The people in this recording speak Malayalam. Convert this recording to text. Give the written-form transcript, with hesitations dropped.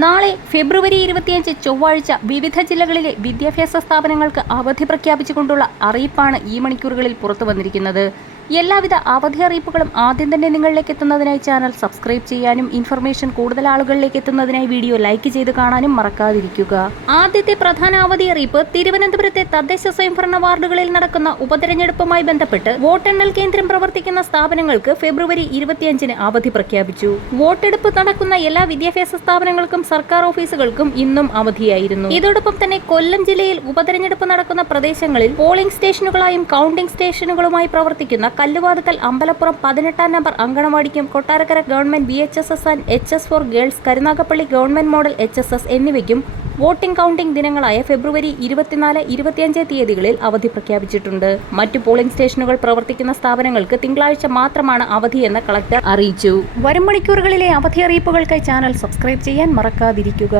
നാളെ ഫെബ്രുവരി 25 ചൊവ്വാഴ്ച വിവിധ ജില്ലകളിലെ വിദ്യാഭ്യാസ സ്ഥാപനങ്ങൾക്ക് അവധി പ്രഖ്യാപിച്ചുകൊണ്ടുള്ള അറിയിപ്പാണ് ഈ മണിക്കൂറുകളിൽ പുറത്തു വന്നിരിക്കുന്നത്. എല്ലാവിധ അവധി അറിയിപ്പുകളും ആദ്യം തന്നെ നിങ്ങളിലേക്ക് എത്തുന്നതിനായി ചാനൽ സബ്സ്ക്രൈബ് ചെയ്യാനും ഇൻഫർമേഷൻ കൂടുതൽ ആളുകളിലേക്ക് എത്തുന്നതിനായി വീഡിയോ ലൈക്ക് ചെയ്ത് കാണാനും മറക്കാതിരിക്കുക. ആദ്യത്തെ പ്രധാന അവധി അറിയിപ്പ് തിരുവനന്തപുരത്തെ തദ്ദേശ സ്വയംഭരണ വാർഡുകളിൽ നടക്കുന്ന ഉപതെരഞ്ഞെടുപ്പുമായി ബന്ധപ്പെട്ട് വോട്ടെണ്ണൽ കേന്ദ്രം പ്രവർത്തിക്കുന്ന സ്ഥാപനങ്ങൾക്ക് ഫെബ്രുവരി 25 അവധി പ്രഖ്യാപിച്ചു. വോട്ടെടുപ്പ് നടക്കുന്ന എല്ലാ വിദ്യാഭ്യാസ സ്ഥാപനങ്ങൾക്കും സർക്കാർ ഓഫീസുകൾക്കും ഇന്നും അവധിയായിരുന്നു. ഇതോടൊപ്പം തന്നെ കൊല്ലം ജില്ലയിൽ ഉപതെരഞ്ഞെടുപ്പ് നടക്കുന്ന പ്രദേശങ്ങളിൽ പോളിംഗ് സ്റ്റേഷനുകളായും കൗണ്ടിംഗ് സ്റ്റേഷനുകളുമായി പ്രവർത്തിക്കുന്ന കല്ലുവാതുക്കൽ അമ്പലപ്പുറം 18-ാം നമ്പർ അങ്കണവാടിക്കും Kottarakkara government VHSS and HS for girls, Karunagappally government model HSS എന്നിവയ്ക്കും വോട്ടിംഗ് കൗണ്ടിംഗ് ദിനങ്ങളായ ഫെബ്രുവരി 24, 25 തീയതികളിൽ അവധി പ്രഖ്യാപിച്ചിട്ടുണ്ട്. മറ്റു പോളിംഗ് സ്റ്റേഷനുകൾ പ്രവർത്തിക്കുന്ന സ്ഥാപനങ്ങൾക്ക് തിങ്കളാഴ്ച മാത്രമാണ് അവധിയെന്ന് കളക്ടർ അറിയിച്ചു. വരും മണിക്കൂറുകളിലെ അവധി അറിയിപ്പുകൾക്കായി ചാനൽ സബ്സ്ക്രൈബ് ചെയ്യാൻ മറക്കാതിരിക്കുക.